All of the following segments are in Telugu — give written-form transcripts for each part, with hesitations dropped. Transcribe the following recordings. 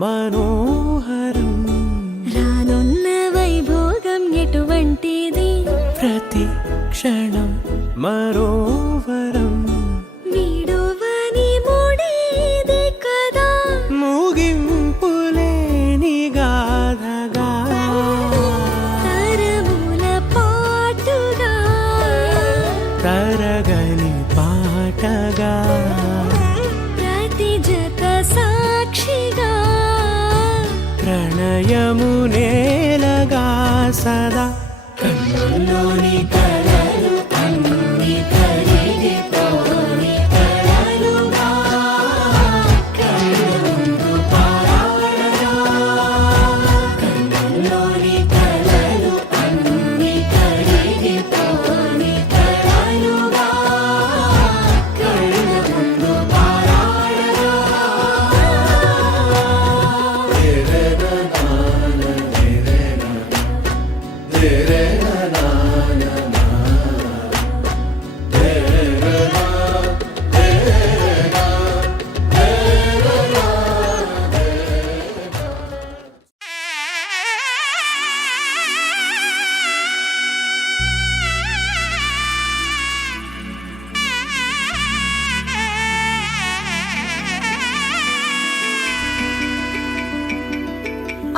మనోహరం రానున్న వైభోగం ఎటువంటిది ప్రతి క్షణం మరోవరం విడువని ముడిది కదా ముగింపులేని గాథగా తరముల పాటుగా తరగని పాటగా ప్రతి జత సాక్షిగా ప్రణయము నేలగా సదా కన్నుల్లోని కలలు అన్ని కరిగిపోని కలలుగా కళ్ళముందు పారాడగా కన్నుల్లోని కలలు అన్ని కరిగిపోని కలలుగా కళ్ళముందు పారాడగా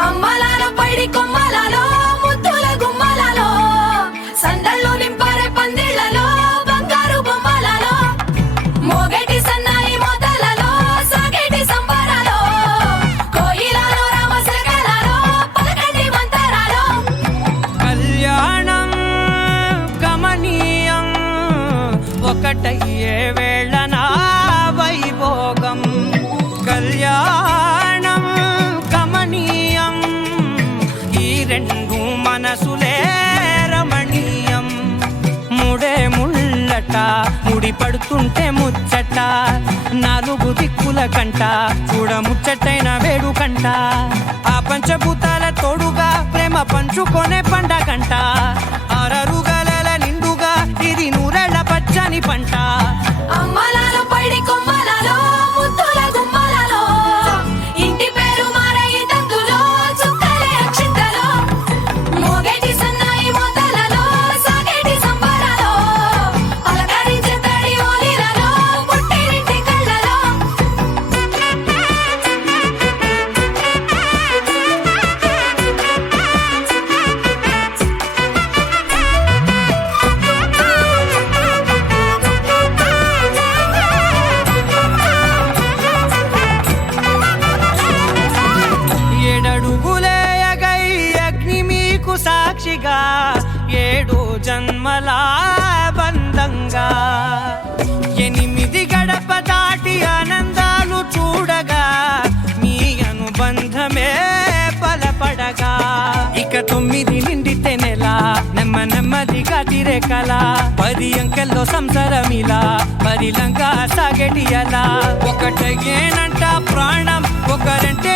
అమ్మలాలో పైడి కొమ్మలలో ముద్దుల గుమ్మలలో సందళ్ళు నింపారే పందిళ్లలో బంగారు బొమ్మలలో మోగేటి సన్నాయి మోతలలో సాగేటి సంబరాలో కోయిలలో రామశకలలో పలకండి మంతరాలో కళ్యాణం గమనీయం ఒకటయ్యే వేళ నా వైభోగం కళ్యాణం గమనీయం ఈ రెండు మనసులే రమణీయం ముడే ముళ్ళట ముడి పడుతుంటే ముచ్చట నాలుగు దిక్కుల కంట చూడ ముచ్చటైన వేడుకంట ఆ పంచభూతాల తోడుగా ప్రేమ పంచుకొనే పండగంట ఆరరుగల నిండుగా ఇది నూరెళ్ళ పచ్చని పంట అమ్మలాలో పైడి కొమ్మలలో ముద్దుల గుమ్మలలో ఇంటి పేరు మారయి తందులో చుక్కలే అక్షింతలో మోగేటి సన్నాయి మోతలలో సాగేటి సంబరాలో అలకరించే తడి ఓలిలలో పుట్టినింటి కళ్ళలో ఏడడుగులేయగై అగ్ని మీకు సాక్షిగా ఏడు జన్మల బంధంగా ఎనిమిది గడప దాటి ఆనందాలు చూడగా మీ అనుబంధమే బలపడగా ఇక 9 నిండితే నెల నెమ్మదిగా తిరే కల 10 అంకెల్లో సంసారమిలా పరిలంగా సాగేటి అలా ఒకటేనంట ప్రాణం ఒకరంటే